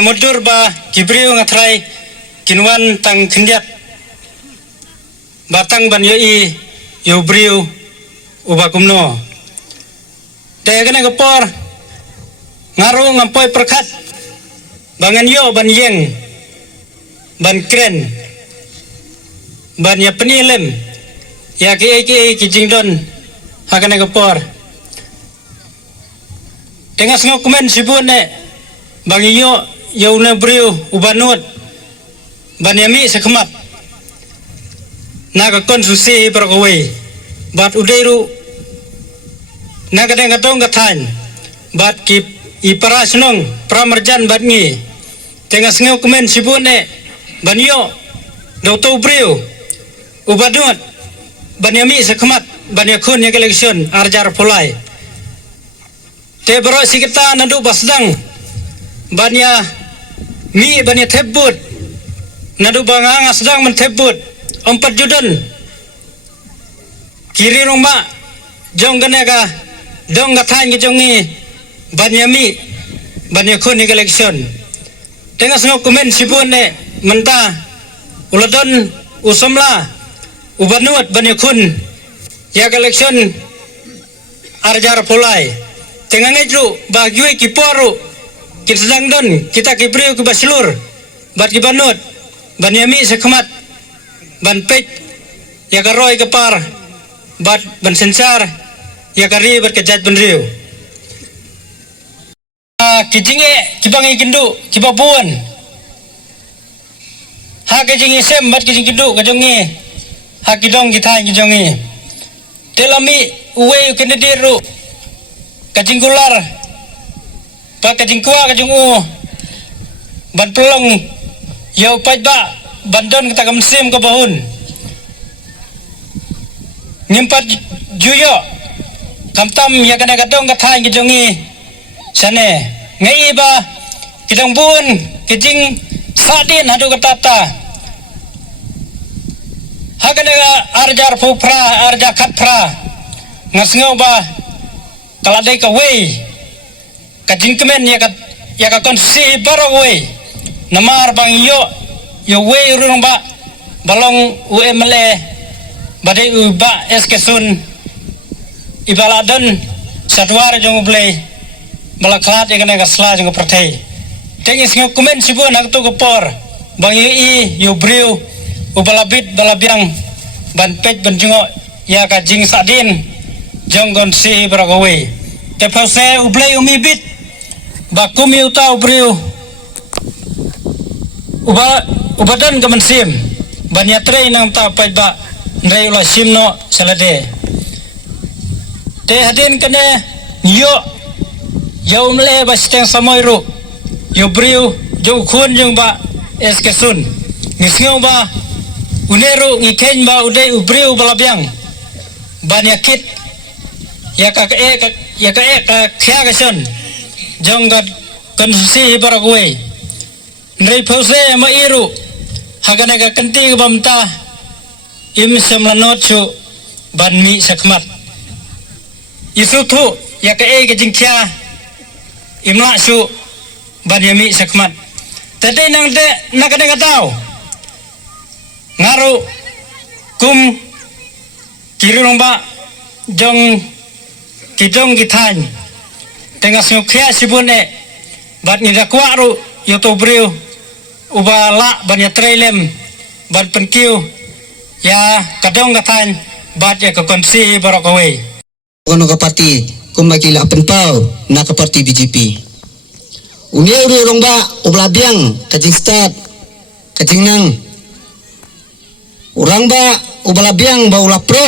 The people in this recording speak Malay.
Namudur ba kibriu ngatrai kinwan tang kendiat batang ban yoi yobriu ubakumno tegane gapor ngaru ngampoi perkat bangan yo ban yeng ban kren ban ya penilem ya ki kijingdon hakane gapor tengah sengok komen sibune bang yo yauna briu ubanut ban yami sekemat naga konsusi perkawai bat udairu naga dengan tong gatan bat kip ipara senong pramerjan bat ngi tengah sengok komen sibune ban yo dauto briu ubanut ban yami sekemat ban yakun ya election arjar polai te bro sikita nandu basdang banya mi banya tebut nadu bangang sedang mentebut 4 judun kiri rumah jong ganega dong gathan jongi banya mi banya kun election tengah sengok komen sibune menta uladon usomla ubanut banya kun ya election arjar polai tengah ngejru bagiwe kiporu kita sedang don kita kibriu ke baslur bat kibanut ban yami sekemat ban pek ya karoi kepar bat ban sensar ya kari bat kejat benriu kijinge kibangi kindu kibabuan ha kijinge sem bat kijing kindu kajongi ha kidong kita kijongi telami uwe kenediru kajinggular pak kajingkua kajungu ban pelong yau pajba bandon kita kamsim ke bahun ngimpat juyo kamtam ya kana kadong kathai kijongi sane ngai ba kidong bun kijing sadin hadu katata hakana arjar phupra arja khatpra ngasngau ba kaladai ka wei kajing kemen ya ka konsi barawei namar bang yo wei urung ba balong UMLE badai uba eskesun ibaladon satwar jong blei balaklat ekane gasla jong perthai tengis ngok kemen sibun hak tu gopor bang yo briu ubalabit balabiang ban pej benjungo ya ka jing sadin jong konsi barawei te phase ublei umibit bakumi uta ubriu ubadan kemensim banyatrei nang ta paiba ndai ulah simno salade te hadin kene yo yaumle basteng samoiru yo briu jo khun jong ba eskesun ngisngau ba uneru ngikhen ba udai ubriu balabiang banyakit ya ka khya kason jonggat konsusi barakwe ndrei phose ma iru hagana ka kanti bamta im semlanotchu banmi sakmat isuthu ya ka jingkya imla su banyami sakmat tade nang de nakane katau ngaru kum kirulomba jong kidong kithan tengah sengoknya sibune bat nida kuaru yoto briu ubala banyak trailem bat penkiu ya kadong katan bat ya ke konsi barakawai kono ka parti kumakila penpau na ka parti BJP unia uri rong ba ublabiang kajing start kajing nang urang ba ubalabiang ba ulapro